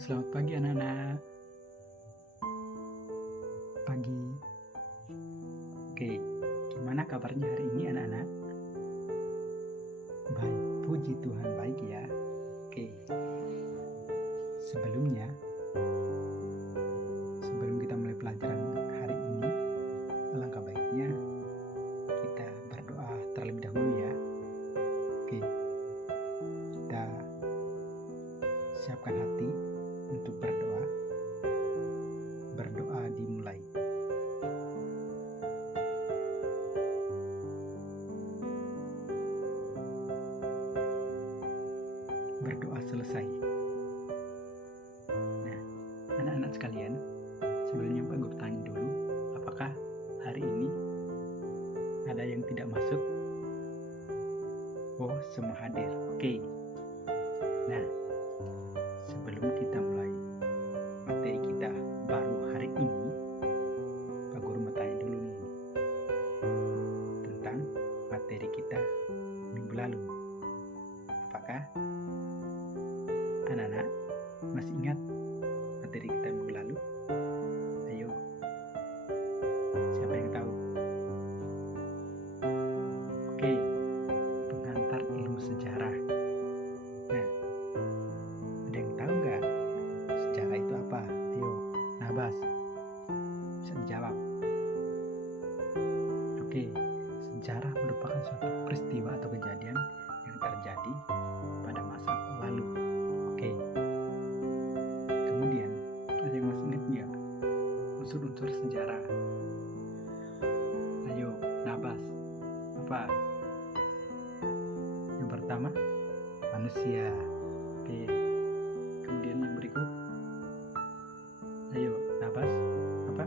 Selamat pagi anak-anak. Pagi. Oke, gimana kabarnya hari ini anak-anak? Baik, puji Tuhan baik ya. Oke. Sebelum kita mulai pelajaran hari ini, alangkah baiknya kita berdoa terlebih dahulu ya. Oke. Kita siapkan hati untuk berdoa. Berdoa dimulai. Berdoa selesai. Nah, anak-anak sekalian, sebelumnya Pak gue tanya dulu, apakah hari ini ada yang tidak masuk? Oh, semua hadir. Oke. Nah, sebelum kita mulai materi kita baru hari ini, Pak Guru mau tanya dulu nih tentang materi kita minggu lalu. Apakah anak-anak masih ingat materi kita minggu lalu? Ayo, siapa yang tahu? Oke, pengantar ilmu sejarah. Nah, ada yang tahu nggak sejarah itu apa? Ayo, Nabas, bisa dijawab. Oke, sejarah merupakan suatu peristiwa atau kejadian yang terjadi pada masa lalu. Oke. Kemudian, ada yang masih ingat nggak unsur-unsur sejarah? Ayo, Nabas, apa? Yang pertama, manusia. Oke. Kemudian yang berikut, ayo, Nabas, apa?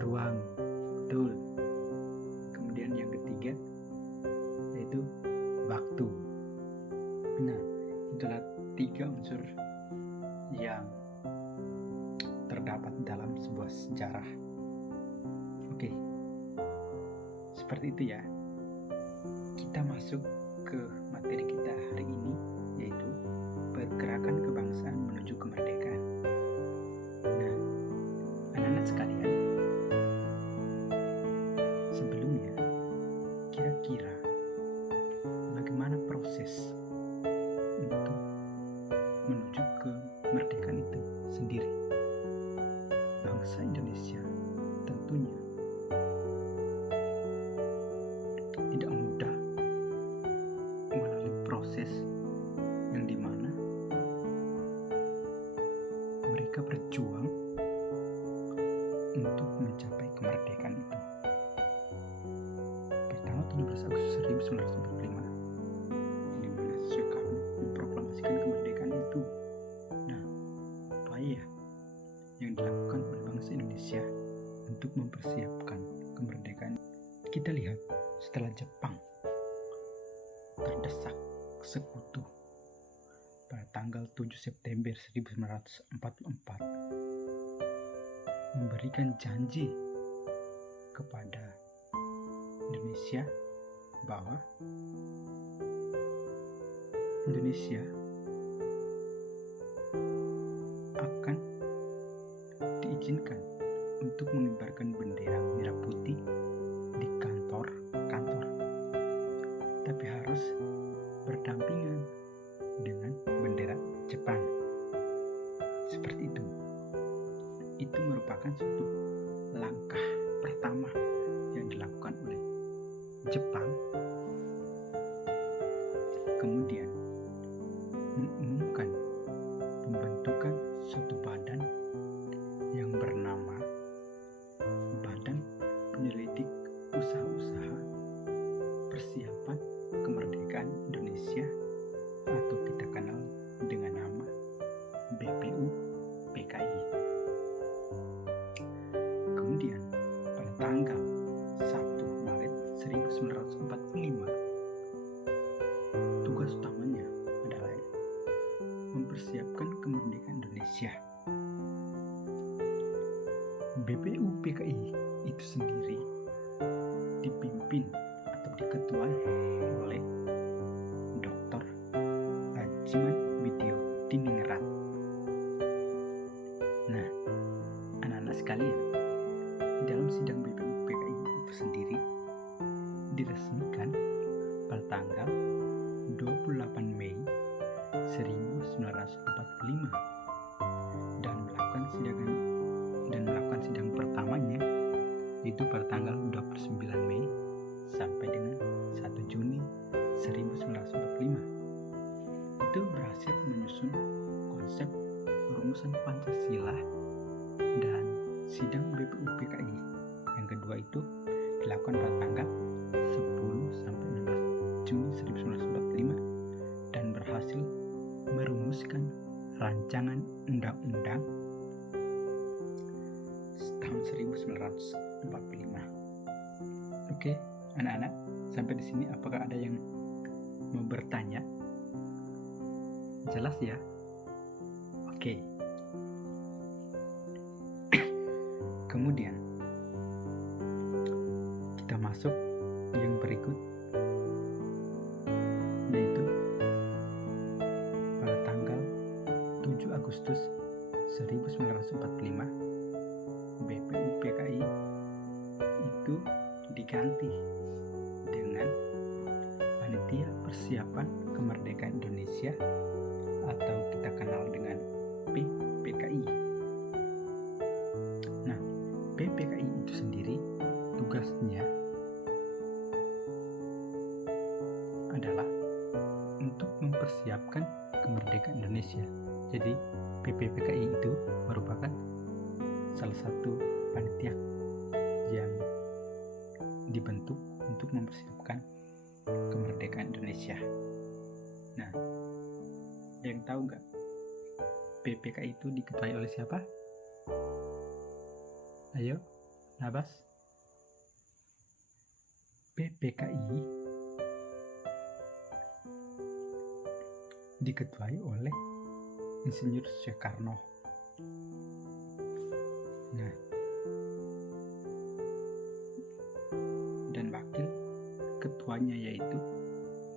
Ruang. Betul. Kemudian yang ketiga, yaitu waktu. Nah, itulah 3 unsur yang terdapat dalam sebuah sejarah. Oke, seperti itu ya. Kita masuk ke materi kita hari ini, yaitu pergerakan kebangsaan menuju kemerdekaan. Nah, anak-anak sekalian, sebelumnya kira-kira bagaimana proses untuk menuju ke kemerdekaan itu sendiri? Bangsa Indonesia tentunya tidak mudah melalui proses yang dimana mereka berjuang untuk mencapai kemerdekaan itu. Pertanggal 17 Agustus 1945, di mana Soekarno memproklamasikan kemerdekaan itu. Nah, upaya yang dilakukan oleh bangsa Indonesia untuk mempersiapkan kemerdekaan, kita lihat setelah Jepang terdesak sekutu pada tanggal 7 September 1944 memberikan janji kepada Indonesia bahwa Indonesia akan diizinkan untuk mengibarkan bendera merah putih di kantor-kantor, tapi harus berdampingan dengan bendera Jepang. Seperti itu. Itu merupakan suatu langkah pertama yang dilakukan oleh Jepang. Kemudian mengumumkan pembentukan suatu badan yang bernama Badan Penyelidik Usaha-usaha Persiapan Kemerdekaan Indonesia, atau kita kenal dengan nama BPU-PKI. Kemudian pada tanggal 1 Maret 1945, tugas utamanya adalah mempersiapkan kemerdekaan Indonesia. BPU-PKI itu sendiri dipimpin atau diketuai oleh Dr. Budiman Video Diningrat. Nah, anak-anak sekalian, di dalam sidang BPUPKI itu sendiri diresmikan pada tanggal 28 Mei 1945 dan melakukan sidang pertamanya itu pada tanggal 29 Mei sampai dengan 1 Juni 1945. Itu berhasil menyusun konsep rumusan Pancasila, dan sidang BPUPKI yang kedua itu dilakukan pada tanggal 10 sampai 16 Juni 1945 dan berhasil merumuskan rancangan undang-undang tahun 1945. Oke, anak-anak, sampai di sini apakah ada yang mau bertanya? Jelas ya? Oke. Kemudian kita masuk yang berikut, yaitu pada tanggal 7 Agustus 1945 BPUPKI itu diganti dengan Panitia Persiapan Kemerdekaan Indonesia atau kita kenal dengan PPKI. Nah, PPKI itu sendiri tugasnya adalah untuk mempersiapkan kemerdekaan Indonesia. Jadi PPKI itu merupakan salah satu panitia yang dibentuk untuk mempersiapkan kemerdekaan Indonesia. Nah, ada yang tahu nggak PPKI itu diketuai oleh siapa? Ayo, nabas. PPKI diketuai oleh Insinyur Soekarno. Nah, dan wakil ketuanya yaitu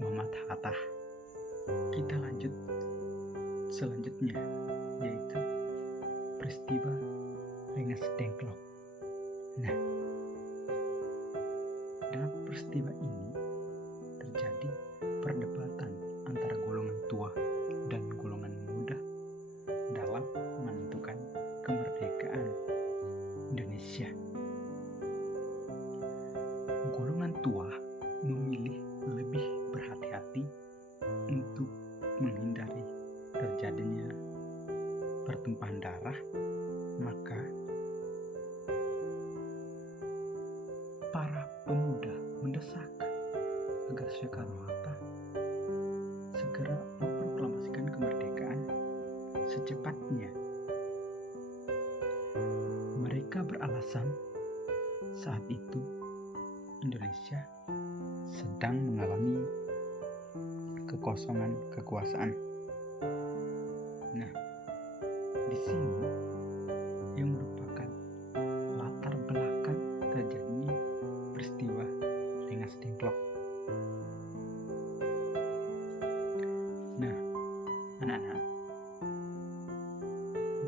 Muhammad Hatta. Kita lanjut selanjutnya, yaitu peristiwa Rengas Dengklok. Nah, dalam peristiwa ini terjadi perdebatan antara golongan tua dan golongan muda dalam menentukan kemerdekaan Indonesia. Golongan tua memilih lebih berhati-hati untuk menghindari terjadinya pertumpahan darah, maka para pemuda mendesak agar Soekarno-Hatta segera memproklamasikan kemerdekaan secepatnya. Mereka beralasan saat itu Indonesia sedang mengalami kekosongan kekuasaan. Nah, di sini yang merupakan latar belakang terjadinya peristiwa Rengas Dengklok. Nah, anak-anak,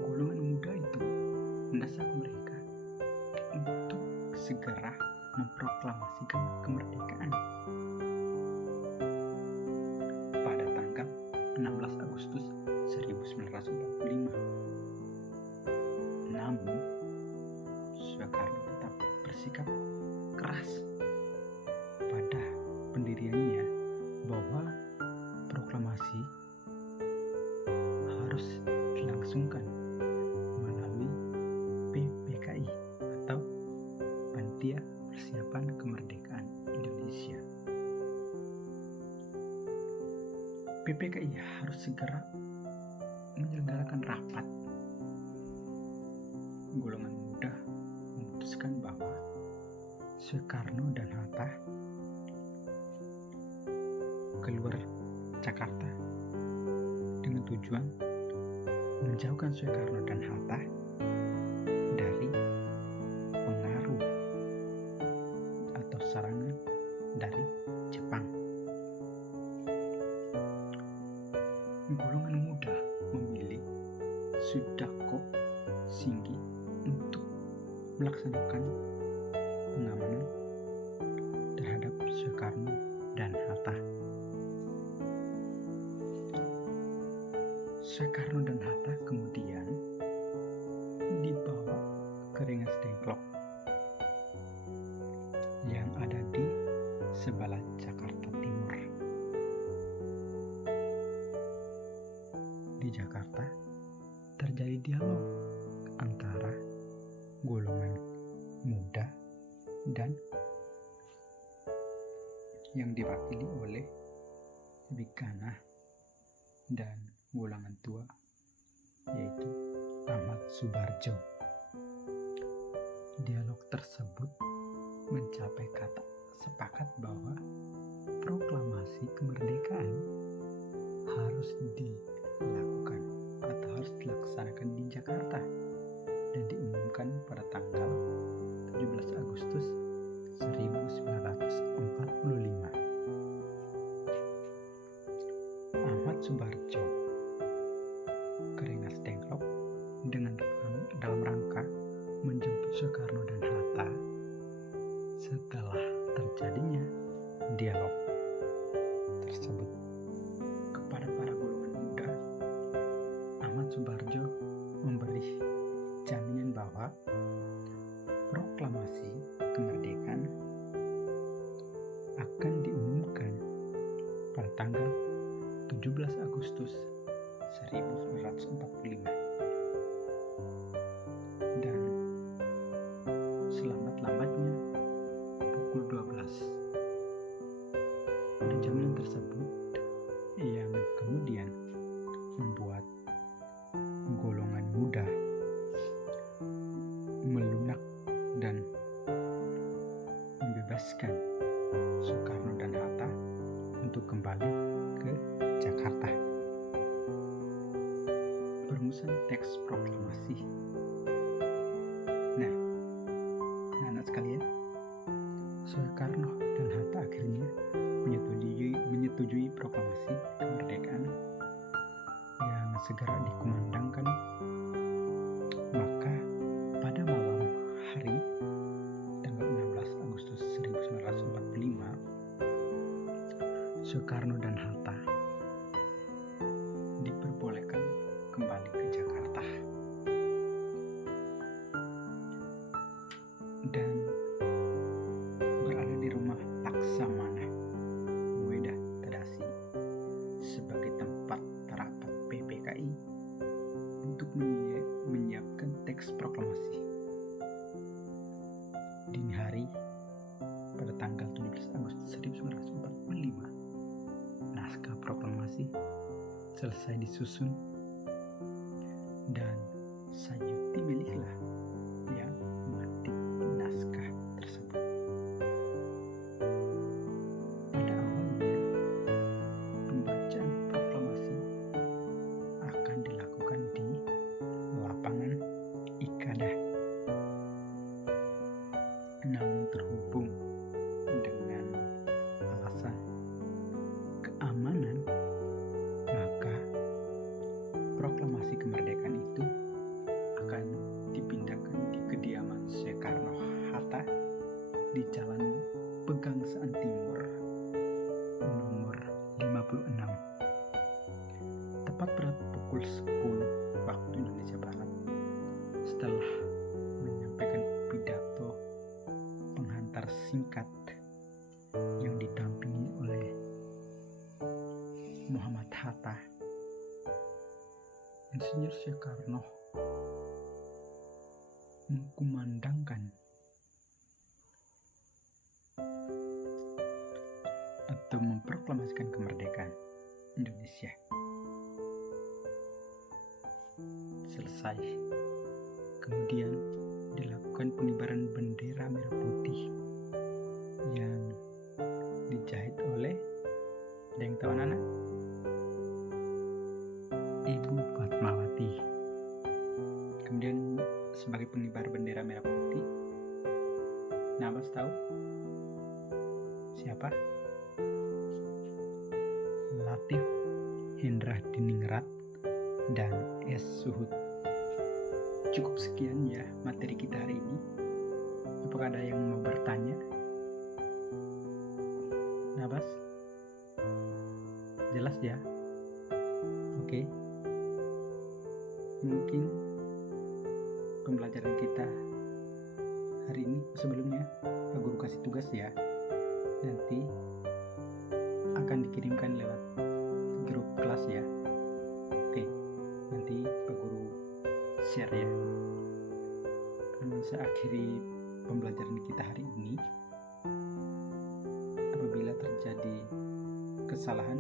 golongan muda itu mendesak mereka untuk segera memproklamasikan kemerdekaan pada tanggal 16 Agustus 1945. Namun, Soekarno tetap bersikap keras pada pendiriannya bahwa proklamasi harus dilangsungkan melalui PPKI atau Panitia Persiapan Kemerdekaan Indonesia. PPKI harus segera menyelenggarakan rapat. Golongan muda memutuskan bahwa Soekarno dan Hatta keluar Jakarta dengan tujuan menjauhkan Soekarno dan Hatta dari pengaruh atau serangan dari Jepang. Sudako Singgi untuk melaksanakan pengamanan terhadap Soekarno dan Hatta. Soekarno dan Hatta kemudian dibawa ke Rengas Dengklok yang ada di sebelah Jakarta Timur. Di Jakarta terjadi dialog antara golongan muda dan yang diwakili oleh Bikana dan golongan tua yaitu Ahmad Subarjo. Dialog tersebut mencapai kata sepakat bahwa proklamasi kemerdekaan harus dilakukan atau harus dilaksanakan di Jakarta dan diumumkan pada tanggal 17 Agustus 1945. Ahmad Subarjo ke Rengas Dengklok dalam rangka menjemput Soekarno dan Hatta setelah terjadinya dialog tersebut. Kepada para golongan muda, Ahmad Subarjo memberi jaminan bahwa proklamasi kemerdekaan akan diumumkan pada tanggal 17 Agustus 1945 dan selambat-lambatnya pukul 12. Pada jaminan tersebut yang kemudian membuat golongan muda melunak dan membebaskan Soekarno dan Hatta untuk kembali ke Jakarta. Perumusan teks proklamasi. Nah, anak sekalian, Soekarno dan Hatta akhirnya menyetujui proklamasi kemerdekaan yang segera dikumandangkan. Maka pada malam hari tanggal 16 Agustus 1945, Soekarno dan Hatta diperbolehkan kembali ke Jakarta dan berada di rumah Laksamana Weda Tadasi sebagai tempat rapat PPKI untuk menyiapkan teks proklamasi. Dini hari pada tanggal 17 Agustus 1945, naskah proklamasi selesai disusun dan Sayuti Miliklah yang mengetik naskah tersebut. Pada awalnya, pembacaan proklamasi akan dilakukan di lapangan Ikadah. Namun terhubung dengan alasan keamanan, maka proklamasi kemerdekaan itu akan dipindahkan di kediaman Soekarno-Hatta di Jalan Pegangsaan Timur nomor 56. Tepat pada pukul 10 waktu Indonesia Barat, setelah menyampaikan pidato penghantar singkat yang didampingi oleh Muhammad Hatta, Insinyur Soekarno mengkumandangkan atau memproklamasikan kemerdekaan Indonesia. Selesai, kemudian dilakukan pengibaran bendera merah putih yang dijahit oleh, ada yang tahu anak? Ibu Fatmawati. Kemudian sebagai pengibar bendera merah putih, Nabas tahu siapa? Latif Hendra Diningrat dan S. Suhud. cukup sekian ya materi kita hari ini. Apakah ada yang mau bertanya? Nabas? Jelas ya? Oke. Mungkin pembelajaran kita hari ini sebelumnya Pak Guru kasih tugas ya. Nanti akan dikirimkan lewat grup kelas ya. Oke, nanti Pak Guru share ya. Saya akhiri pembelajaran kita hari ini. Apabila terjadi kesalahan,